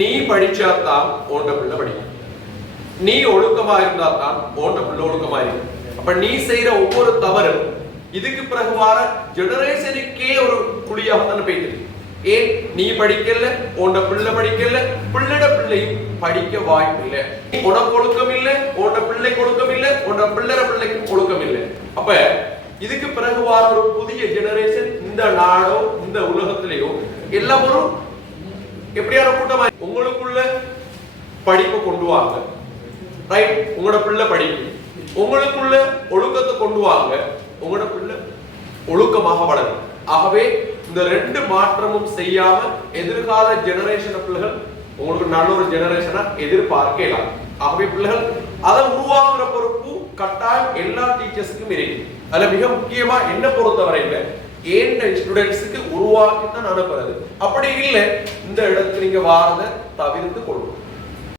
நீ படிச்சாதான் ஓண்ட பிள்ளை படிக்கும், நீ ஒழுக்கமா இருந்தா தான் ஓண்ட பிள்ளை ஒழுக்கமா இருக்கும். அப்ப நீ செய்யற ஒவ்வொரு தவறும் இதுக்கு பிறகு வர ஜெனரேஷனுக்கே ஒரு குழியாக தானே போயிட்டு. ஏன் நீ படிக்கல, ஓண்ட பிள்ளை படிக்கல, பிள்ளைட பிள்ளையும் படிக்க வாய்ப்பு இல்லை. உனக்கு ஒழுக்கம் இல்லை, ஓண்ட பிள்ளைக்கு ஒழுக்கம் இல்லை, ஓண்ட பிள்ளைட பிள்ளைக்கும் ஒழுக்கம் இல்லை. அப்ப இதுக்கு பிறகு வர ஒரு புதிய ஜெனரேஷன் இந்த நாடோ இந்த உலகத்திலேயோ எல்லாரும் எப்படியான கூட்டமா உங்களுக்குள்ள படிப்பு கொண்டு வாங்க, ரைட்? உங்களோட பிள்ளை படிப்பு, உங்களுக்குள்ள ஒழுக்கத்தை கொண்டு வாங்க, உங்களோட பிள்ளை ஒழுக்கமாக வளரும். ஆகவே இந்த ரெண்டு மாற்றமும் செய்யாம எதிர்கால ஜெனரேஷன் பிள்ளைகள் உங்களுக்கு நல்ல ஒரு ஜெனரேஷனா எதிர்பார்க்கலாம். ஆகவே பிள்ளைகள் அதை உருவாக்குற பொறுப்பு கட்டாயம் எல்லா டீச்சர்ஸுக்கும் இருக்கு. அதுல மிக முக்கியமா என்ன பொறுத்தவரையில ஏன் ஸ்டூடெண்ட்ஸுக்கு உருவாக்கி தான் அனுப்புறது. அப்படி இல்லை, இந்த இடத்துல நீங்க வாரதை தவிர்த்து கொள்ளும்.